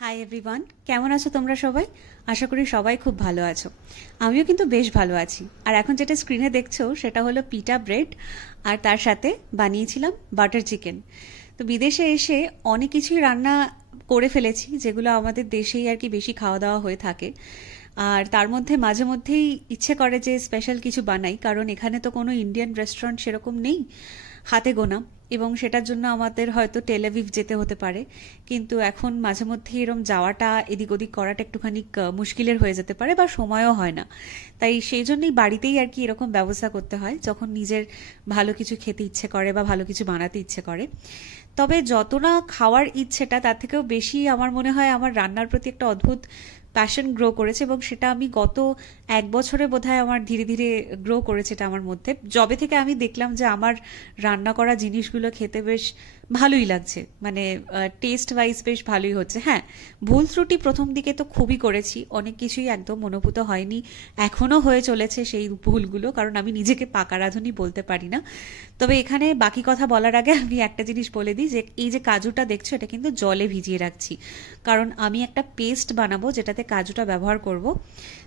Hi everyone, কেমন আছো তোমরা সবাই? আশা করি সবাই খুব ভালো আছো। আমিও কিন্তু বেশ ভালো আছি। আর এখন যেটা স্ক্রিনে দেখছো সেটা হলো পিটা ব্রেড, আর তার সাথে বানিয়েছিলাম বাটার চিকেন। তো বিদেশে এসে অনেক কিছুই রান্না করে ফেলেছি যেগুলো আমাদের দেশেই আর কি বেশি খাওয়া দাওয়া হয়ে থাকে। আর তার মধ্যে মাঝে মধ্যেই ইচ্ছে করে যে স্পেশাল কিছু বানাই, কারণ এখানে তো কোনো ইন্ডিয়ান রেস্টুরেন্ট সেরকম নেই, হাতে গোনা। এবং সেটার জন্য আমাদের হয়তো টেল আভিভ যেতে হতে পারে, কিন্তু এখন মাঝে মধ্যে এরম যাওয়াটা এদিক ওদিক করাটা একটুখানি মুশকিলের হয়ে যেতে পারে, বা সময়ও হয় না। তাই সেই জন্যই বাড়িতেই আর কি এরকম ব্যবস্থা করতে হয় যখন নিজের ভালো কিছু খেতে ইচ্ছে করে বা ভালো কিছু বানাতে ইচ্ছে করে। তবে যত না খাওয়ার ইচ্ছেটা, তার থেকেও বেশি আমার মনে হয় আমার রান্নার প্রতি একটা অদ্ভুত প্যাশন গ্রো করেছে, এবং সেটা আমি গত 1 বছরে বোধহয় আমার ধীরে ধীরে গ্রো করেছে এটা আমার মধ্যে। যবে থেকে আমি দেখলাম যে আমার রান্না করা জিনিসগুলো খেতে বেশ ভালোই লাগছে, মানে টেস্ট ওয়াইজ বেশ ভালোই হচ্ছে। হ্যাঁ, ভুল ত্রুটি প্রথম দিকে তো খুবই করেছি, অনেক কিছুই একদম অনুভূত হয়নি, এখনো হয়ে চলেছে সেই ভুলগুলো, কারণ আমি নিজেকে পাকা রাঁধুনি বলতে পারি না। তবে এখানে বাকি কথা বলার আগে আমি একটা জিনিস বলে দিই, যে এই যে কাজুটা দেখছো এটা কিন্তু জলে ভিজিয়ে রাখছি, কারণ আমি একটা পেস্ট বানাবো যেটাতে কাজুটা ব্যবহার করব।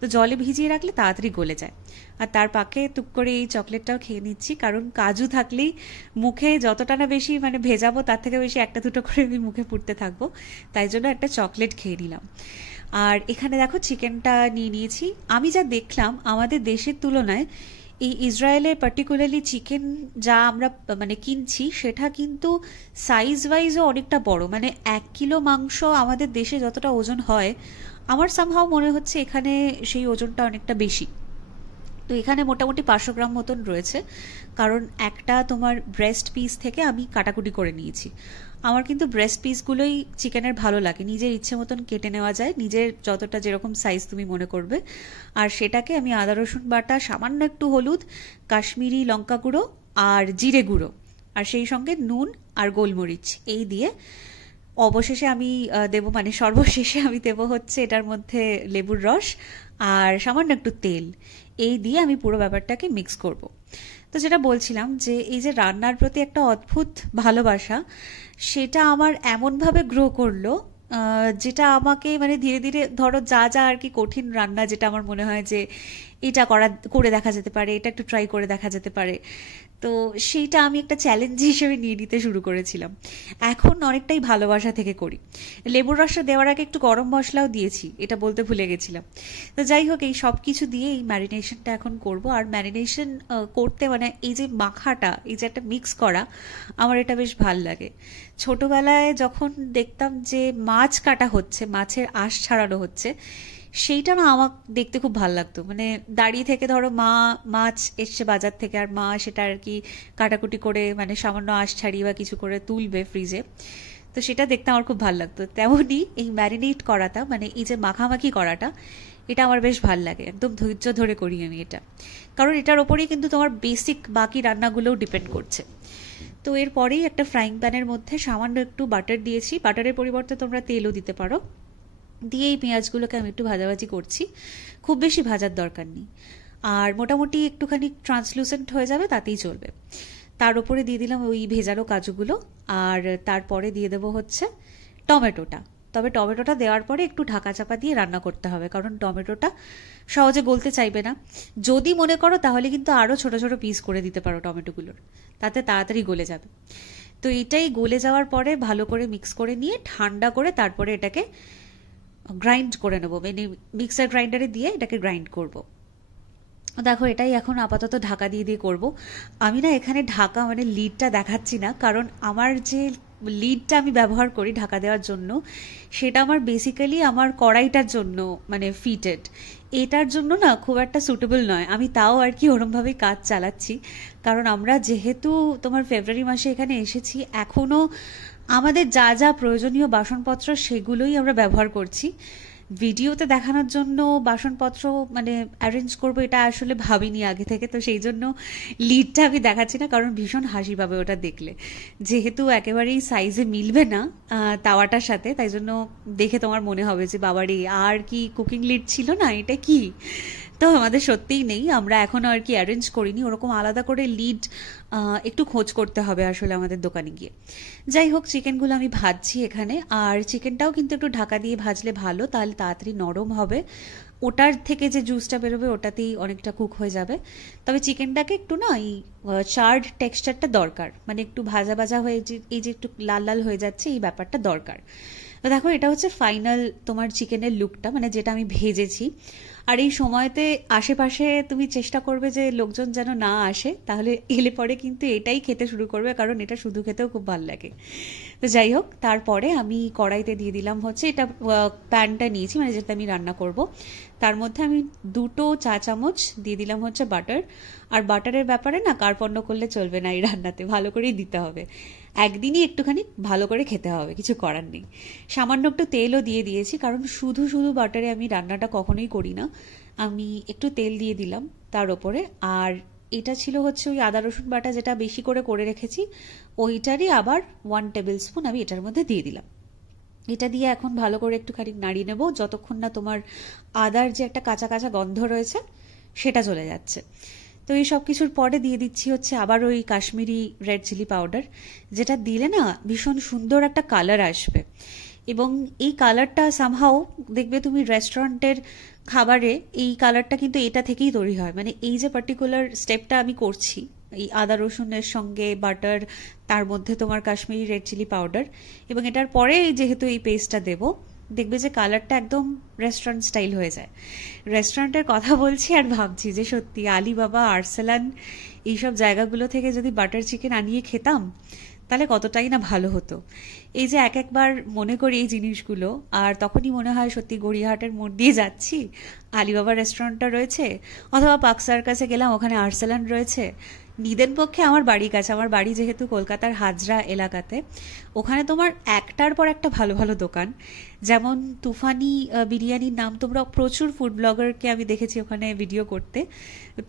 তো জলে ভিজিয়ে রাখলে তাড়াতাড়ি গলে যায়। আর তার পাকে টুক করে এই চকলেটটাও খেয়ে নিচ্ছি, কারণ কাজু থাকলেই মুখে যতটা না বেশি মানে ভেজাবো তার থেকে বেশি একটা দুটো করে আমি মুখে পুড়তে থাকবো, তাই জন্য একটা চকলেট খেয়ে নিলাম। আর এখানে দেখো চিকেনটা নিয়ে নিয়েছি। আমি যা দেখলাম আমাদের দেশের তুলনায় এই ইসরায়েলে পার্টিকুলারলি চিকেন যা আমরা মানে কিনছি সেটা কিন্তু সাইজ ওয়াইজও অনেকটা বড়, মানে 1 কিলো মাংস আমাদের দেশে যতটা ওজন হয়, আমার সামহাও মনে হচ্ছে এখানে সেই ওজনটা অনেকটা বেশি। তো এখানে মোটামুটি 500 গ্রাম মতন রয়েছে, কারণ একটা তোমার ব্রেস্ট পিস থেকে আমি কাটাকুটি করে নিয়েছি। আমার কিন্তু ব্রেস্ট পিসগুলোই চিকেনের ভালো লাগে, নিজের ইচ্ছে মতন কেটে নেওয়া যায়, নিজের যতটা যেরকম সাইজ তুমি মনে করবে। আর সেটাকে আমি আদা রসুন বাটা, সামান্য একটু হলুদ, কাশ্মীরি লঙ্কা গুঁড়ো আর জিরে গুঁড়ো, আর সেই সঙ্গে নুন আর গোলমরিচ এই দিয়ে অবশেষে আমি দেবো, মানে সর্বশেষে আমি দেবো হচ্ছে এটার মধ্যে লেবুর রস আর সামান্য একটু তেল। এই দিয়ে আমি পুরো ব্যাপারটাকে মিক্স করব। তো যেটা বলছিলাম, যে এই যে রান্নার প্রতি একটা অদ্ভুত ভালোবাসা, সেটা আমার এমনভাবে গ্রো করলো, যেটা আমাকে মানে ধীরে ধীরে ধরো যা যা আর কি কঠিন রান্না, যেটা আমার মনে হয় যে এটা করে দেখা যেতে পারে, এটা একটু ট্রাই করে দেখা যেতে পারে, তো সেইটা আমি একটা চ্যালেঞ্জ হিসেবে নিয়ে নিতে শুরু করেছিলাম। এখন অনেকটাই ভালোবাসা থেকে করি। লেবুর রসটা দেওয়ার আগে একটু গরম মশলাও দিয়েছি, এটা বলতে ভুলে গেছিলাম। তো যাই হোক, এই সব কিছু দিয়ে এই ম্যারিনেশনটা এখন করব। আর ম্যারিনেশন করতে মানে এই যে মাখাটা, এই যে একটা মিক্স করা, আমার এটা বেশ ভাল লাগে। ছোটবেলায় যখন দেখতাম যে মাছ কাটা হচ্ছে, মাছের আঁশ ছাড়ানো হচ্ছে, সেইটা না আমার দেখতে খুব ভালো লাগতো। মানে দাঁড়িয়ে থেকে ধরো মা মাছ এসছে বাজার থেকে, আর মা সেটা আর কি কাটাকুটি করে মানে সামান্য আঁশ ছাড়িয়ে বা কিছু করে তুলবে ফ্রিজে, তো সেটা দেখতে আমার খুব ভালো লাগতো। তেমনই এই ম্যারিনেট করাটা, মানে এই যে মাখামাখি করাটা, এটা আমার বেশ ভাল লাগে, একদম ধৈর্য ধরে করি আমি এটা, কারণ এটার ওপরেই কিন্তু তোমার বেসিক বাকি রান্নাগুলোও ডিপেন্ড করছে। তো এরপরেই একটা ফ্রাইং প্যানের মধ্যে সামান্য একটু বাটার দিয়েছি, বাটারের পরিবর্তে তোমরা তেলও দিতে পারো। দিয়ে এই পেঁয়াজগুলোকে আমি একটু ভাজাভাজি করছি, খুব বেশি ভাজার দরকার নেই। আর মোটামুটি একটুখানি ট্রান্সলুসেন্ট হয়ে যাবে তাতেই চলবে। তার উপরে দিয়ে দিলাম ওই ভেজানো কাজুগুলো, আর তারপরে দিয়ে দেবো হচ্ছে টমেটোটা। তবে টমেটোটা দেওয়ার পরে একটু ঢাকা চাপা দিয়ে রান্না করতে হবে, কারণ টমেটোটা সহজে গলতে চাইবে না। যদি মনে করো তাহলে কিন্তু আরও ছোট ছোট পিস করে দিতে পারো টমেটোগুলোর, তাতে তাড়াতাড়ি গলে যাবে। তো এটাই গলে যাওয়ার পরে ভালো করে মিক্স করে নিয়ে ঠান্ডা করে তারপরে এটাকে গ্রাইন্ড করে নেবো, মানে মিক্সার গ্রাইন্ডারে দিয়ে এটাকে গ্রাইন্ড করব। দেখো এটাই এখন আপাতত ঢাকা দিয়ে দিয়ে করব। আমি না এখানে ঢাকা মানে লিডটা দেখাচ্ছি না, কারণ আমার যে লিডটা আমি ব্যবহার করি ঢাকা দেওয়ার জন্য, সেটা আমার বেসিক্যালি আমার কড়াইটার জন্য মানে ফিটেড। এটার জন্য না খুব একটা সুটেবল নয়, আমি তাও আর কি ওরমভাবেই কাজ চালাচ্ছি। কারণ আমরা যেহেতু তোমার ফেব্রুয়ারি মাসে এখানে এসেছি, এখনও আমাদের যা যা প্রয়োজনীয় বাসনপত্র সেগুলোই আমরা ব্যবহার করছি। ভিডিওতে দেখানোর জন্য বাসনপত্র মানে অ্যারেঞ্জ করবো এটা আসলে ভাবিনি আগে থেকে, তো সেই জন্য লিডটা আমি দেখাচ্ছি না, কারণ ভীষণ হাসি পাবে ওটা দেখলে, যেহেতু একেবারেই সাইজে মিলবে না তাওয়াটার সাথে। তাই জন্য দেখে তোমার মনে হবে যে বাবারে আর কি কুকিং লিড ছিল না, এটা কি। তো আমাদের সত্যিই নেই, আমরা এখনো আর কি অ্যারেঞ্জ করিনি ওরকম আলাদা করে লিড একটু খোঁজ করতে হবে আসলে আমাদের দোকানে গিয়ে। যাই হোক, চিকেনগুলো আমি ভাজছি এখানে, আর চিকেনটাও কিন্তু একটু ঢাকা দিয়ে ভাজলে ভালো, তাহলে তাড়াতাড়ি নরম হবে। ওটার থেকে যে জুসটা বেরোবে ওটাতেই অনেকটা কুক হয়ে যাবে। তবে চিকেনটাকে একটু না এই চার্ড টেক্সচারটা দরকার, মানে একটু ভাজা ভাজা হয়ে যে এই যে একটু লাল লাল হয়ে যাচ্ছে এই ব্যাপারটা দরকার। তো দেখো, এটা হচ্ছে ফাইনাল তোমার চিকেনের লুকটা, মানে যেটা আমি ভেজেছি। আর এই সময়তে আশেপাশে তুমি চেষ্টা করবে যে লোকজন যেন না আসে, তাহলে এলে পরে কিন্তু এটাই খেতে শুরু করবে, কারণ এটা শুধু খেতেও খুব ভালো লাগে। তো যাই হোক, তারপরে আমি কড়াইতে দিয়ে দিলাম হচ্ছে এটা, প্যানটা নিয়েছি মানে যেটা আমি রান্না করব, তার মধ্যে আমি 2 চা চামচ দিয়ে দিলাম হচ্ছে বাটার। আর বাটারের ব্যাপারে না কার্পণ্য করলে চলবে না, এই রান্নাতে ভালো করেই দিতে হবে। একদিনই একটুখানি ভালো করে খেতে হবে, কিছু করার নেই। সামান্য একটু তেলও দিয়ে দিয়েছি, কারণ শুধু শুধু বাটারে আমি রান্নাটা কখনোই করি না। আমি একটু তেল দিয়ে দিলাম তার ওপরে। আর এটা ছিল হচ্ছে ওই আদা রসুন বাটা যেটা বেশি করে করে রেখেছি, ওইটারই আবার 1 টেবিল স্পুন আমি এটার মধ্যে দিয়ে দিলাম। এটা দিয়ে এখন ভালো করে একটুখানি নাড়িয়ে নেবো যতক্ষণ না তোমার আদার যে একটা কাঁচা কাঁচা গন্ধ রয়েছে সেটা চলে যাচ্ছে। তো এই সব কিছুর পরে দিয়ে দিচ্ছি হচ্ছে আবার ওই কাশ্মীরি রেড চিলি পাউডার, যেটা দিলে না ভীষণ সুন্দর একটা কালার আসবে। এবং এই কালারটা সামহাও দেখবে তুমি রেস্টুরেন্টের খাবারে, এই কালারটা কিন্তু এটা থেকেই তৈরি হয়। মানে এই যে পার্টিকুলার স্টেপটা আমি করছি, এই আদা রসুনের সঙ্গে বাটার, তার মধ্যে তোমার কাশ্মীরি রেড চিলি পাউডার, এবং এটার পরে যেহেতু এই পেস্টটা দেবো, দেখবে যে কালারটা একদম রেস্টুরেন্ট স্টাইল হয়ে যায়। রেস্টুরেন্টের কথা বলছি আর ভাবছি যে সত্যি আলিবাবা, আরসালান, এইসব জায়গাগুলো থেকে যদি বাটার চিকেন আনিয়ে খেতাম তাহলে কতটাই না ভালো হতো। এই যে এক একবার মনে করি এই জিনিসগুলো, আর তখনই মনে হয় সত্যি গড়িয়াহাটের মোড় দিয়ে যাচ্ছি, আলিবাবা রেস্টুরেন্টটা রয়েছে, অথবা পাকসার কাছে গেলাম, ওখানে আরসালান রয়েছে। নিদেন পক্ষে আমার বাড়ির কাছে, আমার বাড়ি যেহেতু কলকাতার হাজরা এলাকাতে, ওখানে তোমার একটার পর একটা ভালো ভালো দোকান। যেমন তুফানি বিরিয়ানির নাম তোমরা, প্রচুর ফুড ব্লগারকে আমি দেখেছি ওখানে ভিডিও করতে।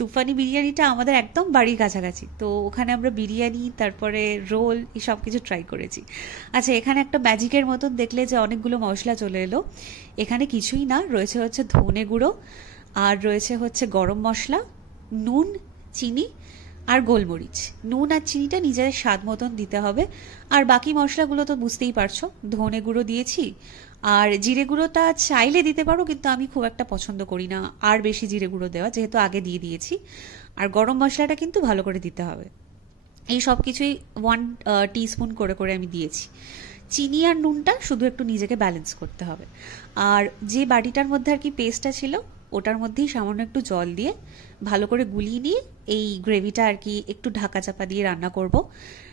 তুফানি বিরিয়ানিটা আমাদের একদম বাড়ির কাছাকাছি, তো ওখানে আমরা বিরিয়ানি, তারপরে রোল, এই সব কিছু ট্রাই করেছি। আচ্ছা, এখানে একটা ম্যাজিকের মতন দেখলে যে অনেকগুলো মশলা চলে এলো। এখানে কিছুই না, রয়েছে হচ্ছে ধনে গুঁড়ো, আর রয়েছে হচ্ছে গরম মশলা, নুন, চিনি আর গোলমরিচ। নুন আর চিনিটা নিজেদের স্বাদ মতন দিতে হবে। আর বাকি মশলাগুলো তো বুঝতেই পারছো, ধনে গুঁড়ো দিয়েছি, আর জিরে গুঁড়োটা চাইলে দিতে পারো, কিন্তু আমি খুব একটা পছন্দ করি না আর বেশি জিরে গুঁড়ো দেওয়া, যেহেতু আগে দিয়ে দিয়েছি। আর গরম মশলাটা কিন্তু ভালো করে দিতে হবে। এই সব কিছুই 1 টিস্পুন করে করে আমি দিয়েছি। চিনি আর নুনটা শুধু একটু নিজেকে ব্যালেন্স করতে হবে। আর যে বাটিটার মধ্যে আর কি পেস্টটা ছিল, ওটার মধ্যেই সামান্য একটু জল দিয়ে ভালো করে গুলিয়ে নিয়ে এই গ্রেভিটা আর কি একটু ঢাকা চাপা দিয়ে রান্না করব।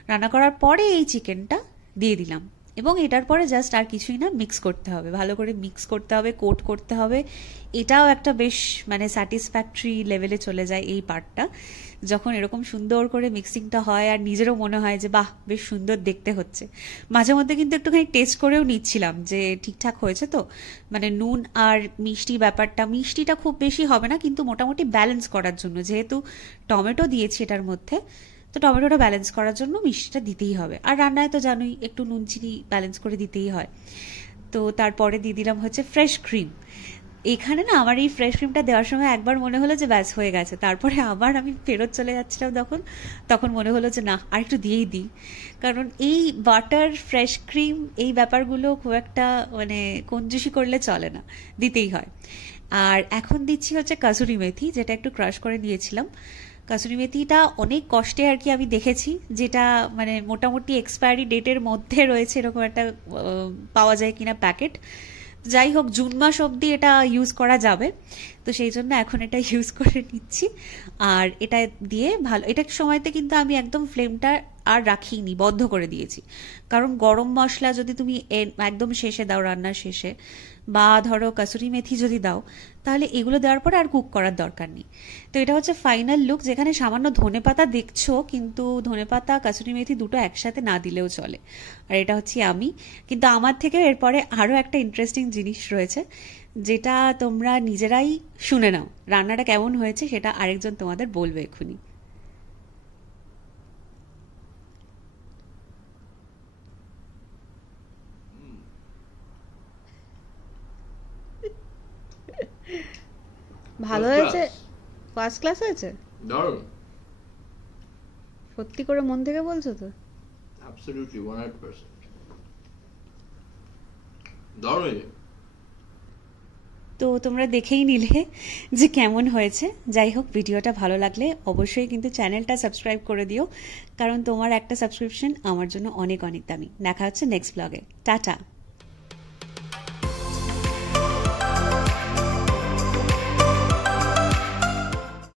রান্না করার পরে এই চিকেনটা দিয়ে দিলাম, এবং এটার পরে জাস্ট আর কিছুই না, মিক্স করতে হবে, ভালো করে মিক্স করতে হবে, কোট করতে হবে। এটাও একটা বেশ মানে স্যাটিসফ্যাক্টরি লেভেলে চলে যায় এই পার্টটা, যখন এরকম সুন্দর করে মিক্সিংটা হয় আর নিজেরও মনে হয় যে বাহ, বেশ সুন্দর দেখতে হচ্ছে। মাঝে মধ্যে কিন্তু একটুখানি টেস্ট করেও নিচ্ছিলাম যে ঠিকঠাক হয়েছে তো, মানে নুন আর মিষ্টি ব্যাপারটা, মিষ্টিটা খুব বেশি হবে না কিন্তু মোটামুটি ব্যালেন্স করার জন্য, যেহেতু টমেটো দিয়েছি এটার মধ্যে, তো টমেটোটা ব্যালেন্স করার জন্য মিষ্টিটা দিতেই হবে। আর রান্নায় তো জানোই একটু নুন চিনি ব্যালেন্স করে দিতেই হয়। তো তারপরে দিয়ে দিলাম হচ্ছে ফ্রেশ ক্রিম। এখানে না আমার এই ফ্রেশ ক্রিমটা দেওয়ার সময় একবার মনে হলো যে ব্যাস হয়ে গেছে, তারপরে আবার আমি ফেরত চলে যাচ্ছিলাম, তখন তখন মনে হলো যে না, আর একটু দিয়েই দিই। কারণ এই বাটার, ফ্রেশ ক্রিম, এই ব্যাপারগুলো খুব একটা মানে কঞ্জুসি করলে চলে না, দিতেই হয়। আর এখন দিচ্ছি হচ্ছে কাসুরি মেথি, যেটা একটু ক্রাশ করে নিয়েছিলাম। কাসুরি মেথিটা অনেক কষ্টে আর কি আমি দেখেছি, যেটা মানে মোটামুটি এক্সপায়ারি ডেটের মধ্যে রয়েছে এরকম একটা পাওয়া যায় কিনা প্যাকেট। যাই হোক, জুন মাস অবধি এটা ইউজ করা যাবে, তো সেই জন্য এখন এটা ইউজ করে নিচ্ছি। আর এটা দিয়ে ভালো, এটার সময়তে কিন্তু আমি একদম ফ্লেমটা আর রাখিনি, বন্ধ করে দিয়েছি। কারণ গরম মশলা যদি তুমি একদম শেষে দাও, রান্নার শেষে, বা ধরো কাসুরি মেথি যদি দাও, তাহলে এগুলো দেওয়ার পরে আর কুক করার দরকার নেই। তো এটা হচ্ছে ফাইনাল লুক, যেখানে সামান্য ধনেপাতা দেখছো, কিন্তু ধনেপাতা কাসুরি মেথি দুটো একসাথে না দিলেও চলে। আর এটা হচ্ছে আমি, কিন্তু আমার থেকে এরপরে আরও একটা ইন্টারেস্টিং জিনিস রয়েছে, যেটা তোমরা নিজেরাই শুনে নাও। রান্নাটা কেমন হয়েছে সেটা আরেকজন তোমাদের বলবে এক্ষুনি। ভালো ফার্স্ট হয়েছে? ক্লাস। ফার্স্ট ক্লাস হয়েছে? দারুণ। সত্যি করে মন থেকে বলছো তো? অ্যাবসলিউটলি 100%। দারুণ হয়েছে। তো তোমরা দেখেই নিলে যে কেমন হয়েছে। যাই হোক, ভিডিওটা ভালো লাগলে অবশ্যই কিন্তু চ্যানেলটা সাবস্ক্রাইব করে দিও, কারণ তোমার একটা সাবস্ক্রিপশন আমার জন্য অনেক অনেক দামি। দেখা হচ্ছে নেক্সট ব্লগে। টাটা।